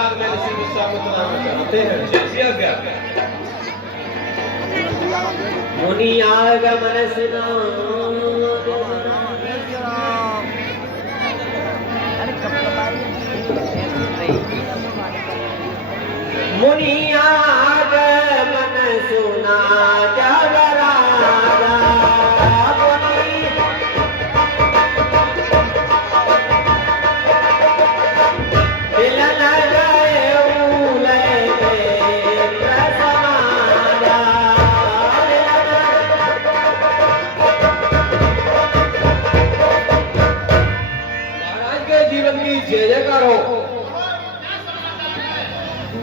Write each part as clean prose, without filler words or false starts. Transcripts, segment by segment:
बाद में ऋषि विश्वामित्र आना चाहते हैं। जैसी आज्ञा। मुनि आगमन सुना मुनि आगमन सुना जब राजा जय जयकार हो।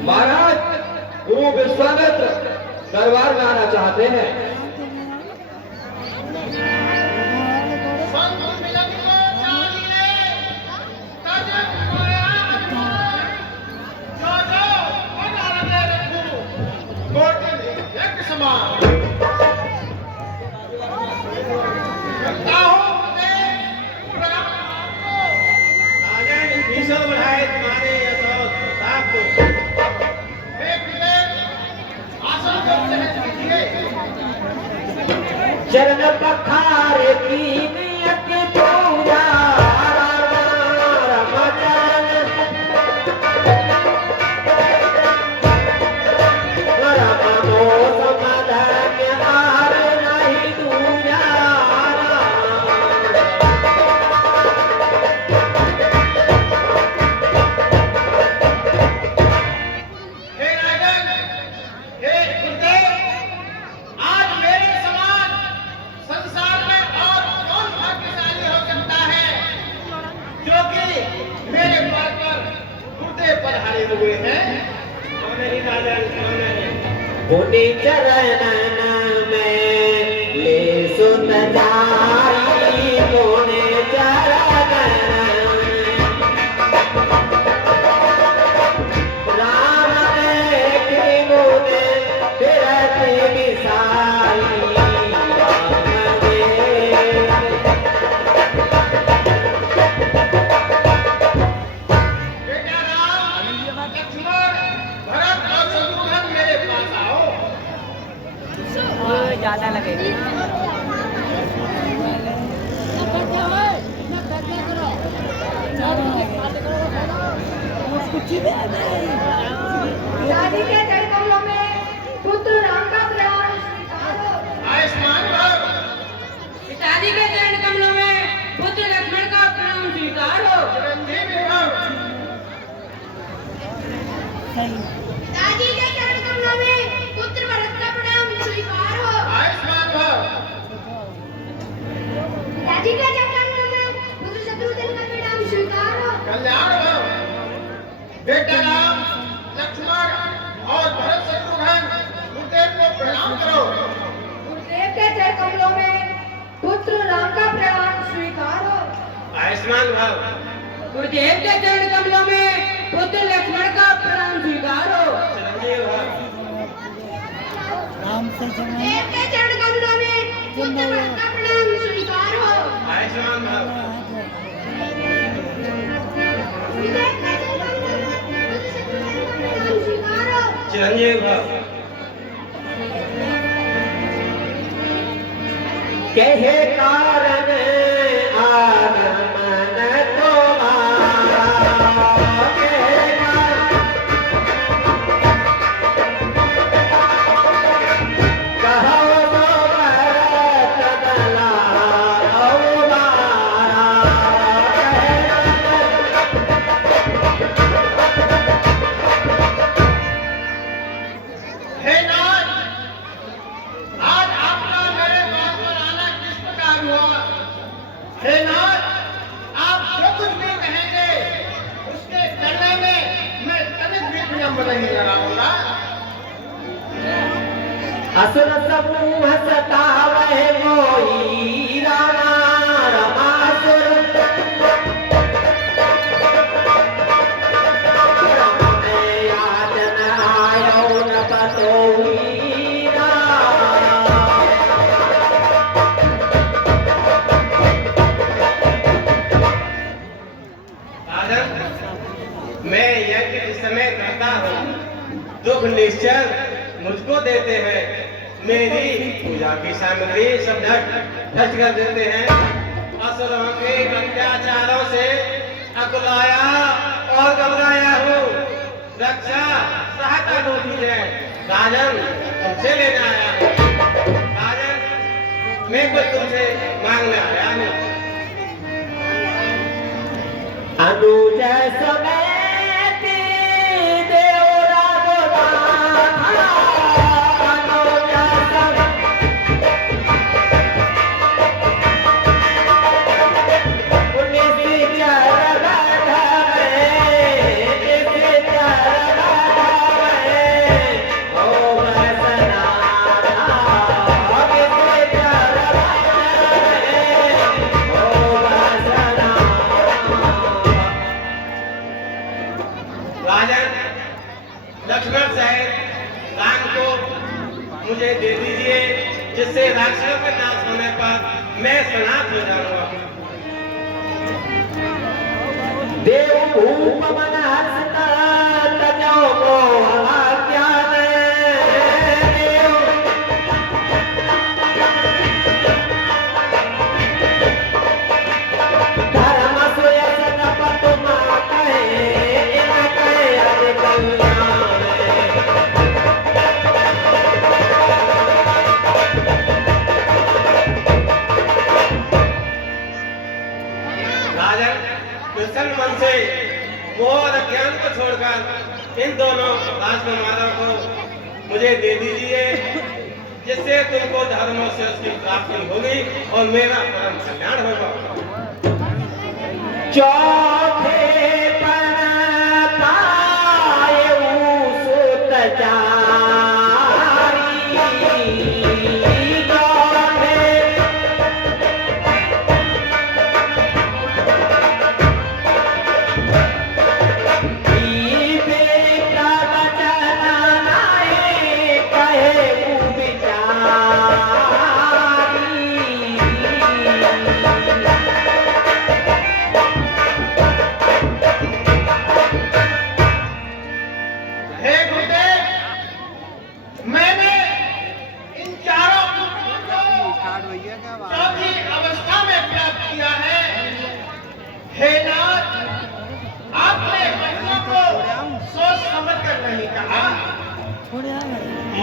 महाराज गुरु विश्वामित्र दरबार में आना चाहते हैं। चरण पखारे की नियत पूजा हुए हैं। उन्हीं चरणन में ले सुन जाई उन्हीं चरणन राम देखी मुने फिरती मिसाई ज्यादा लगेगी। दादी के जड़ कमलों में पुत्र राम का प्राण स्वीकारो। आयुष्मान भव। पिताजी के चरण कमलों में पुत्र लक्ष्मण का प्राण स्वीकारो। चिरंजीवी भव। पिताजी के चरण कमलों में पुत्र भरत का प्रणाम स्वीकारो। आयुष्मान भव। पिताजी के चरण कमलों में पुत्र शत्रुघ्न का प्रणाम स्वीकारो। कल्याण भव। बेटा राम लक्ष्मण और भरत शत्रुघ्न गुरुदेव को प्रणाम करो। गुरुदेव के चरण कमलों में पुत्र राम का प्रणाम स्वीकारो। आयुष्मान भव। गुरुदेव के चरण कमलों में पुत्र लक्ष्मण का प्रणाम स्वीकारो। चिरंजीवी भव। गुरुदेव के चरण कमलों में पुत्र भरत का प्रणाम स्वीकारो। आयुष्मान भव। गुरुदेव के चरण कमलों में पुत्र शत्रुघ्न का प्रणाम स्वीकारो। चिरंजीवी भव। कहे कारण आगमन तुम्हारा कहे कहो तो भरत दला अवतारा हे नाथ, आज आपका मेरे द्वार पर आना किस प्रकार हुआ? हे नाथ, आप जो कुछ भी कहेंगे उसके करने में मैं तनिक भी विलंब नहीं लगाऊंगा। असुर समूह सतावह मोही रामा रमासुर याचन आयो न पतोही राम। राजन, मैं यज्ञ समय करता हूँ, दुख निश्चय मुझको देते हैं, मेरी पूजा की सामग्री सब नष्ट कर देते हैं। असुरों के अत्याचारों से अकुलाया और घबराया हूँ, रक्षा सहायता ढूंढी है। राजन तुमसे लेने आया हूँ। राजन मैं कुछ तुमसे मांगने आया हूँ। अनुज समेत देवरा गोदान, अनुज लक्ष्मण सहित राम को मुझे दे दीजिए, जिससे राक्षसों के नाश होने पर मैं सनाथ हो जाऊंगा। देव भूप मन हसता तजो मोह ज्ञान, देव धर्म सुयस नपत मा कहे, इन कहे अति कल्याण। राजन प्रसन्न मन से मोह और अज्ञान को छोड़कर इन दोनों राजकुमारों को मुझे दे दीजिए, जिससे तुमको धर्मों से उसकी प्राप्ति होगी और मेरा परम कल्याण होगा। चौथे पर पायऊ सुत चारी, ई बेटा बचना नाई कहे हे गुरुदेव, मैंने इन चारों पुत्रों को चौथी अवस्था में प्राप्त किया है। हे नाथ, आपने बच्चों को सोच समझ कर नहीं कहा।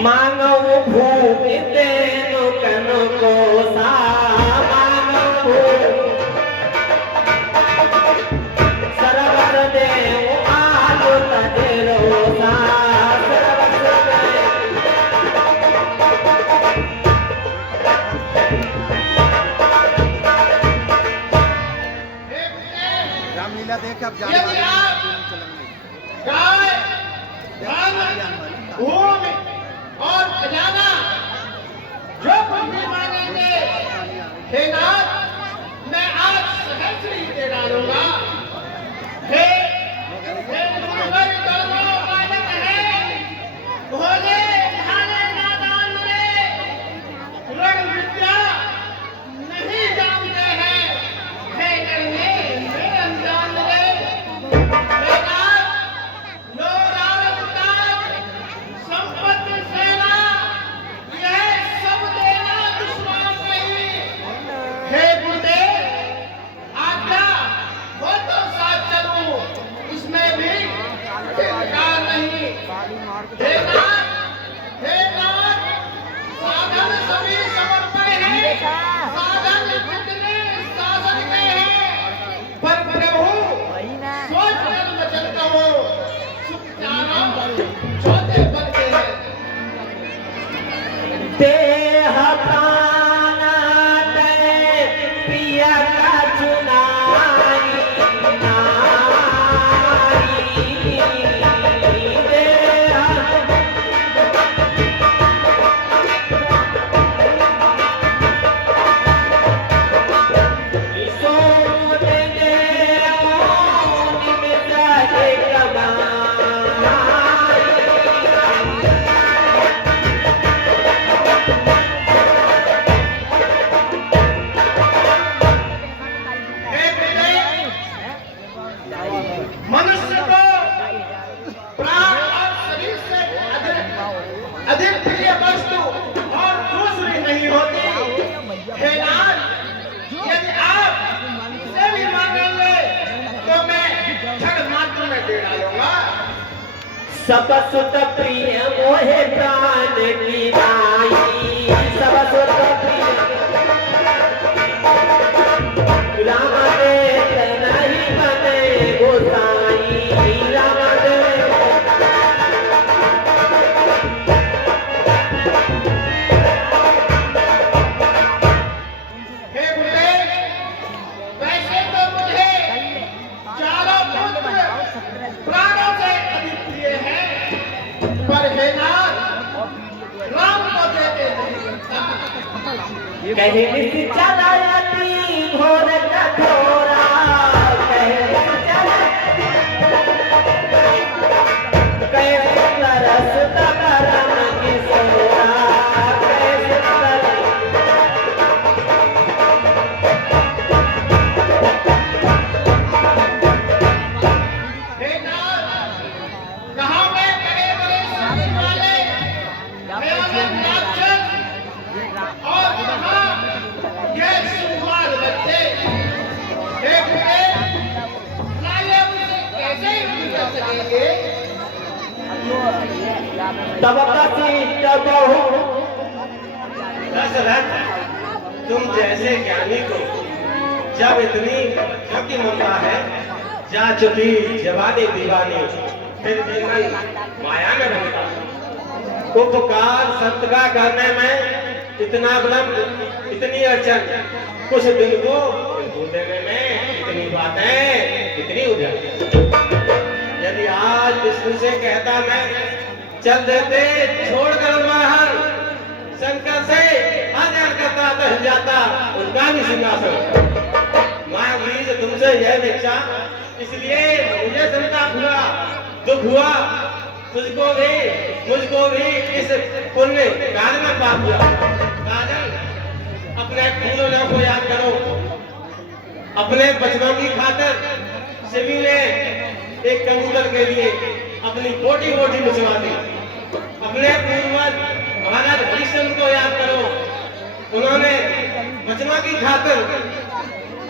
मानव भूमि तेनु कनु को सा, मानव भूमि सरवर देव आलु तजरो सा, सरवर देव हे गुरुदेव, रामलीला देख अब यदि आप गाय, धन, भूमि और खजाना जो कुछ भी मांगेंगे, हे नाथ, मैं आज सहस्र ही दे डालूंगा। हे गुरुवर दोनों बालक हैं, भोले भाले नादान रे, रण विद्या नहीं जानते हैं, हे करने में अनजान रे। हे नाथ, लोग रावत संपत्ति सेना यह सब देना दुश्मन नहीं। हे गुरुदेव, आज्ञा हो तो साथ चलूं, इसमें भी इनकार नहीं। हे नाथ, साधन सभी समर्पण है, साधन कितने शासन में है, पर प्रभु सोच कर वचन कहो, सुख चारों चौथे पद के हैं। देह प्राण दे प्रिया का चुनाई, नारी देह अधिक प्रिय वस्तु और दूसरी नहीं होती। हे नाथ, यदि आप इसे भी मांगेंगे तो मैं क्षण मात्र में दे डालूंगा। सब सुत प्रिय मोहे प्राण की नाई, सब सुत प्रिय राम देत नहीं बने गोसाई, राम देत हे गुरुदेव, वैसे तो मुझे चारों पुत्र प्राणों से अधिक प्रिय हैं, पर हे नाथ, राम को देते नहीं बनता। कहीं नित चलायती घोर कठोरा, कहीं नित चलायती कैसे तरस तकरम किशोरा, कैसे तरस हे नाथ, कहाँ में बड़े-बड़े शरीर वाले भयानक राक्षस और कहाँ ये सुकुमार बच्चे। हे गुरुदेव, क्या ये मुझे कैसे युद्ध कर सकेंगे? तब कथित बहु दशरथ, तुम जैसे ज्ञानी को जब इतनी बच्चों की ममता है, जा चुकी जवानी दीवानी, फिर भी मन माया में रहता। उपकार सत्कार करने में इतना विलंब, इतनी अड़चन, कुछ दिन को देने में इतनी बातें, इतनी उलझन। यदि आज विष्णु से कहता मैं चल देते छोड़कर बाहर, शंकर से हजार करता दस जाता उनका भी सिंहासन। मां लीज तुमसे यह भिक्षा, इसलिए मुझे संताप हुआ, दुख हुआ, तुझको भी मुझको भी इस पुण्य काल में पाप हुआ। काजल, अपने फूलों को याद करो, अपने बचनों की खातिर शिवी ने एक कबूतर के लिए अपनी कोटी कोटी मुझवा दी। अपने पूर्वज महाराज हरिश्चंद्र को याद करो, उन्होंने बचनों की खातिर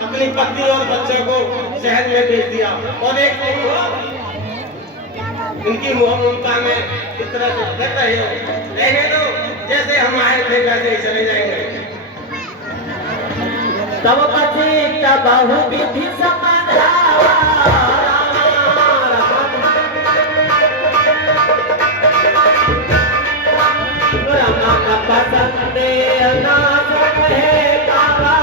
अपनी पत्नी और बच्चों को शहर में भेज दिया, और एक इनकी मोह ममता में इस तरह से कर रहे हो, रहने दो, जैसे हम आए थे वैसे ही चले जाएंगे। तब कथित बहु विधि समाधावा, राम पसंदे अनाथ है कावा।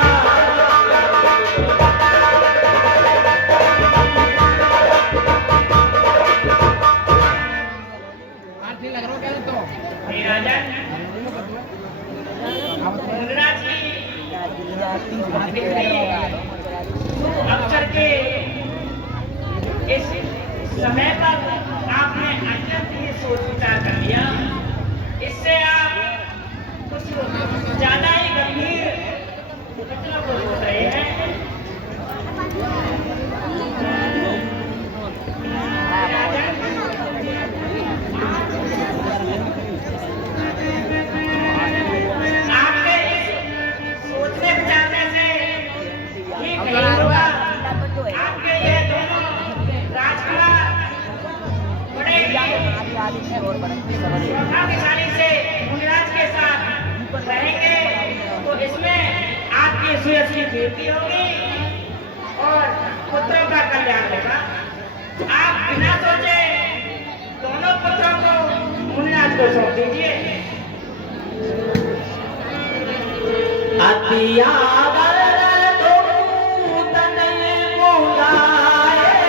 अक्षर के इस समय पर आपने अत्यंत ही सोच विचार कर लिया। इससे आप कुछ ज्यादा ही गंभीर घटना को सोच रहे हैं। आपके इस सोचने विचारने से ठीक नहीं होगा। आपके ये दोनों राजकुमार बड़े भाग्यशाली से मुनिराज के साथ रहेंगे, तो इसमें आपकी सुयश की कीर्ति होगी और पुत्रों का कल्याण होगा। आप बिना सोचे दोनों पुत्रों को मुनिराज को सौंप दीजिए। अतियागर तुम तने बुलाए,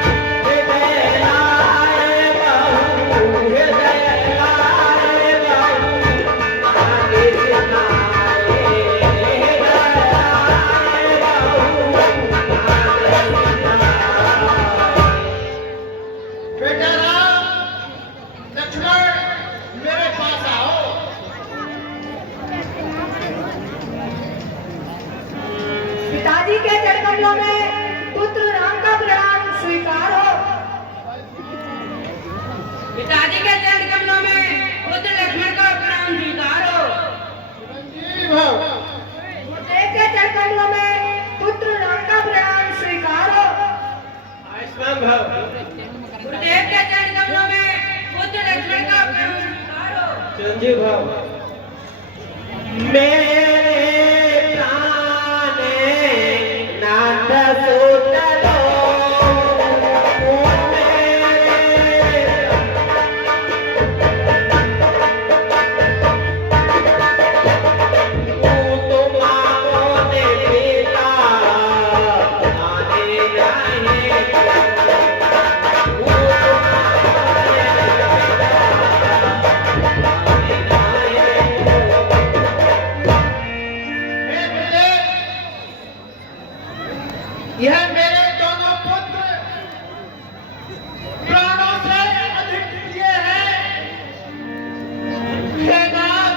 हृदय लाए बहू, हृदय लाए बहू, आगे सिखाए, हृदय लाए बहू, आगे सिखाए। बेटा राम, लक्ष्मण, मेरे पास आओ। पिताजी के चरण कमलों में पुत्र राम का प्रणाम। स्वीकार हो। पिताजी के चरण कमलों में पुत्र लक्ष्मण का प्रणाम स्वीकार हो। चिरंजीव भव। गुरुदेव के चरण कमलों में पुत्र राम का प्रणाम स्वीकार हो। आयुष्मान भव। गुरुदेव के चरण कमलों में पुत्र लक्ष्मण का प्रणाम स्वीकार हो। चिरंजीव भव। मेरे प्राणे नाथ सुतलो हे गुरुदेव, यह मेरे दोनों पुत्र प्राणों से अधिक प्रिय हैं। हे नाथ,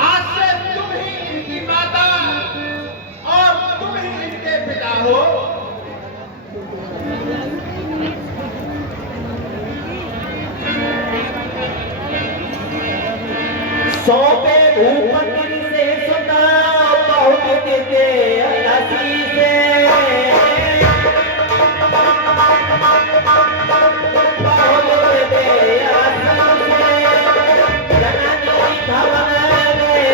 आज से तुम ही इनकी माता और तुम ही इनके पिता हो। सौंपे भूपति से सुना बहुत दे हसी से बहुत दे हसी से जननी भवन में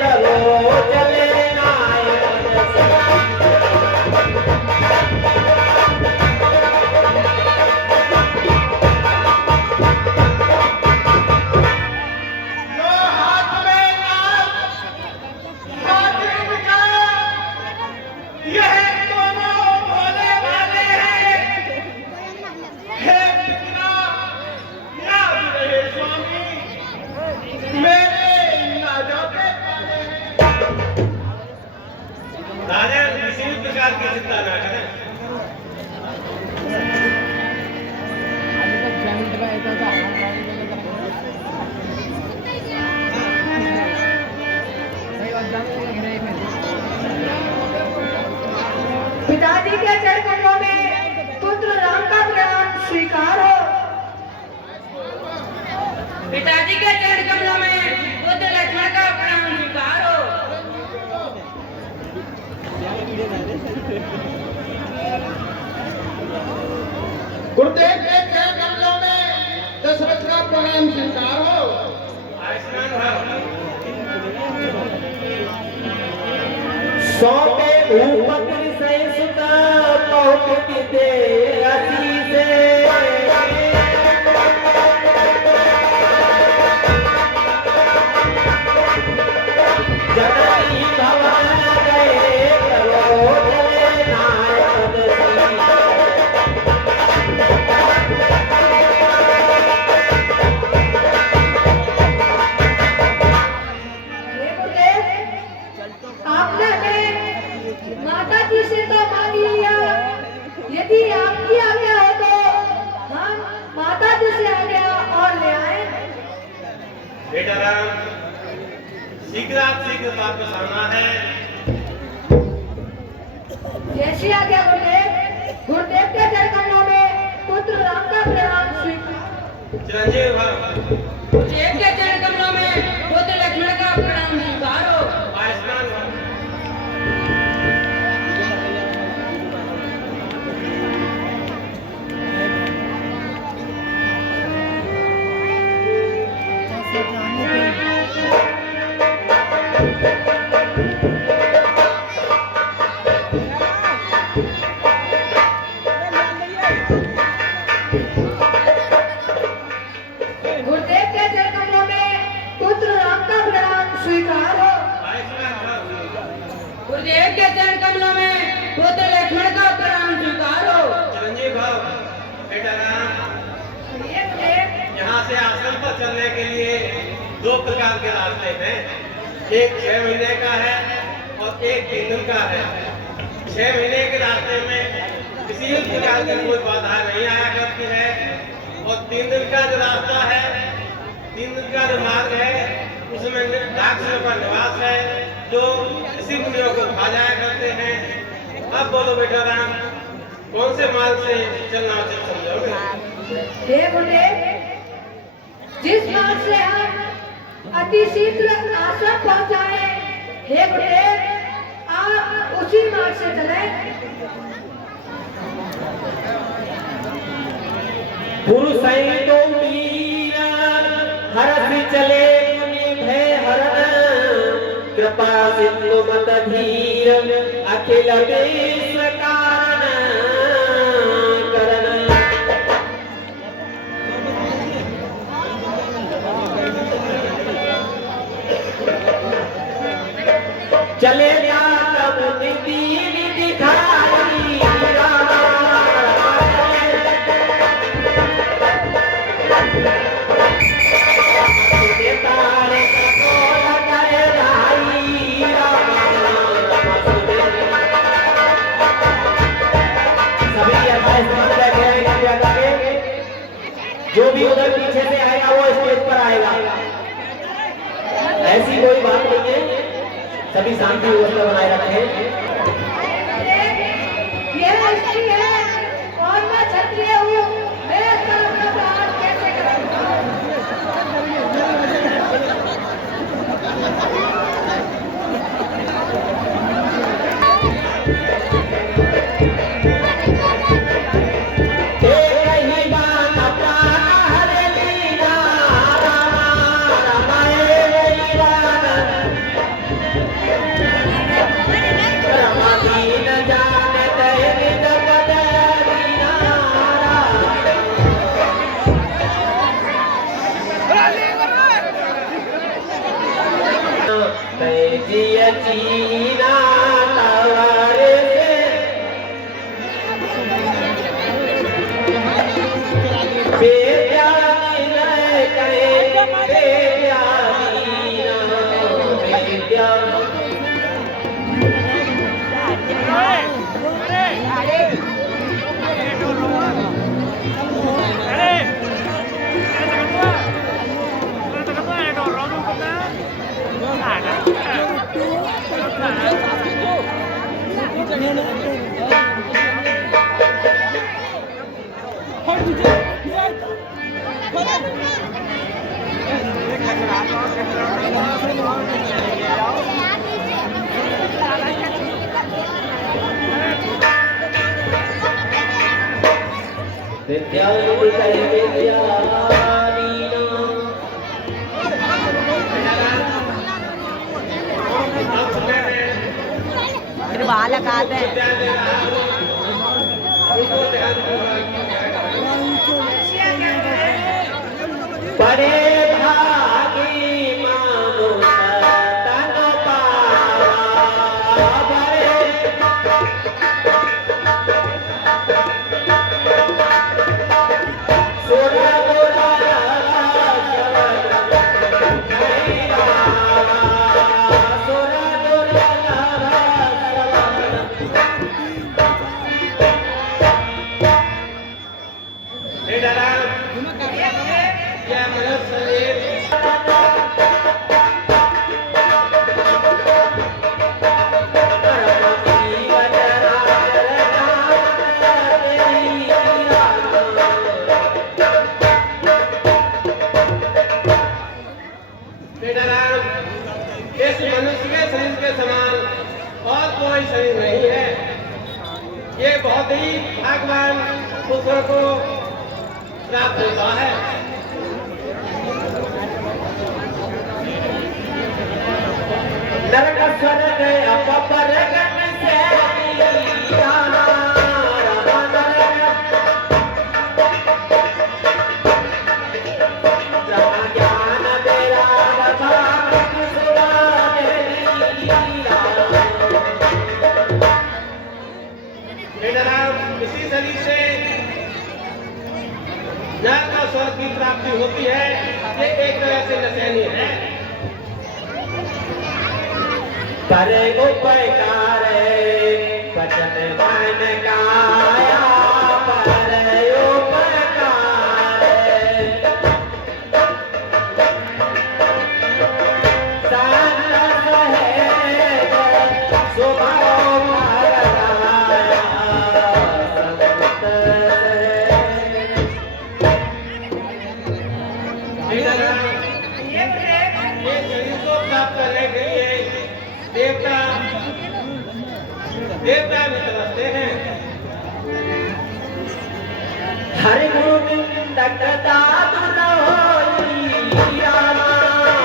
चलो चले नायक जो हाथ में हाथ इनका, यह दोनों भोले भाले हैं। हे पिता, याद रहे स्वामी, मेरे नाजों के पाले हैं। राजा किसी भी प्रकार की चिंता न करें। पिताजी के चरण कमलों में पुत्र राम का प्रणाम स्वीकार हो। पिताजी के चरण कमलों में पुत्र लक्ष्मण का प्रणाम स्वीकार हो। गुरुदेव के चरण कमलों में दशरथ का प्रणाम स्वीकार हो। आयुष्मान भव। सौंपे भूपति से सुना बहुत दे हसी से जननी भवन गए चलो चले नायक हे गुरुदेव, आपने हमें माता जी से तो मांग लिया, यदि आपकी आज्ञा हो तो हम माता जी से आज्ञा और ले आए। बेटा राम, शीघ्र वापस आना है। जैसी आज्ञा गुरुदेव। गुरुदेव के चरण कमलों में पुत्र राम का प्रणाम स्वीकार। चिरंजीव भव। गुरुदेव के चरण कमलों में पुत्र लक्ष्मण का प्रणाम स्वीकार हो। आयुष्मान भव। गुरुदेव के चरण कमलों में पुत्र राम का प्रणाम स्वीकार हो। आयुष्मान भव। गुरुदेव के चरण कमलों में पुत्र लक्ष्मण का प्रणाम स्वीकार हो। चिरंजीव भव। बेटा राम, ये गुरुदेव, यहाँ से आश्रम पर चलने के लिए दो प्रकार के रास्ते हैं। एक 6 महीने का है और एक 3 दिन का है। 6 महीने के रास्ते में किसी भी प्रकार की कोई बाधा नहीं आया करती है और 3 दिन का जो रास्ता है, 3 दिन का जो मार्ग है, उसमें राक्षसों का निवास है जो ऋषि मुनियों को खा जाया करते हैं। अब बोलो बेटा राम, कौन से मार्ग से चलना उचित समझोगे? हे गुरुदेव, जिस मार्ग से हम अति शीघ्र आश्रम पहुंचाए, हे गुरुदेव आप उसी मार्ग से चलें। पुरुष तो वीर हरसि चले मुनि भय हरण, कृपा सिंधु मत धीर अखिल विश्व कारण करण। चले जात मुनि दीन दिखाई रामा तारे को लगाए राई सभी जो भी उधर पीछे से आएगा वो स्टेज पर आएगा। ऐसी कोई बात नहीं है, सभी शांति व्यवस्था बनाए रखें। यह स्त्री है और मैं क्षत्रिय हूँ, मैं इस तरफ का प्रहार कैसे करूँगा? चीना तवर से बेजानी न कहे बेजानी न बेजानी। बालक आते हैं। बड़े भागी मानो तन पावा बड़े सोना बोला क्या मनुष्य इस मनुष्य के शरीर के समान और कोई शरीर नहीं है। ये बहुत ही भगवान पुत्र को प्राप्त होता है। नरक स्वर्ग अपपर गण से जाना ज्ञान तेरा इसी शरीर से नरक और स्वर्ग की प्राप्ति होती है। ये एक तरह से नशैनी है। करे उपकार वचन मन काया पर उपकार सानस है स्वभाव भगवाया देवता भी तरसते हैं। हरि गोविंद दादु रहोई रामा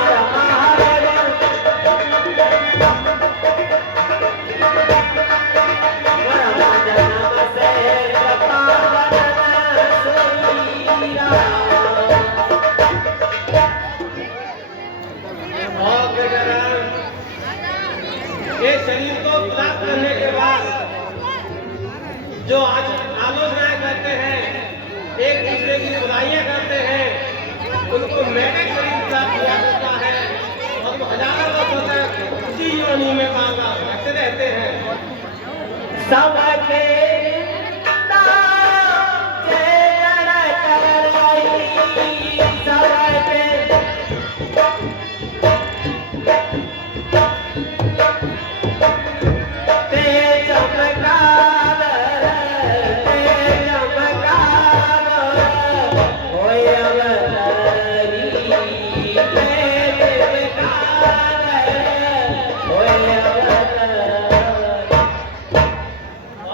रमा हरे रमा जन्म से पावन सोई राम। और बेचाराम ये शरीर को प्राप्त करने के बाद जो आज आलोचनाएं करते हैं, एक दूसरे की बुराइयां करते हैं, उनको मैजिक शरीर प्राप्त किया जाता है और वो हजारों वर्षों तक उसी योनि में बार बार भटकते रहते हैं। सबके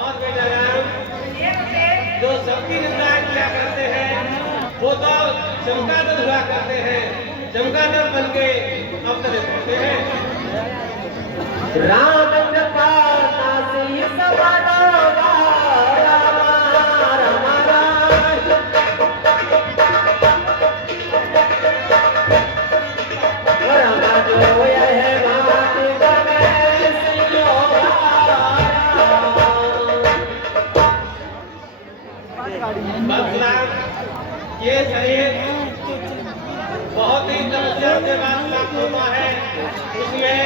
और बेचाराम जो सबकी निंदा किया करते हैं, वो तो चमगादड़ हुआ करते हैं, चमगादड़ बन के अवतरित होते हैं। राम कृपा नासी सबलोगा रामा रमा राम। रमा जो यह माटी बने सियोगा भगवान ये शरीर बहुत ही तपस्या के बाद प्राप्त होता है। उसमें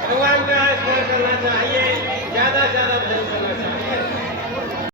भगवान का स्मरण करना चाहिए, ज्यादा से ज्यादा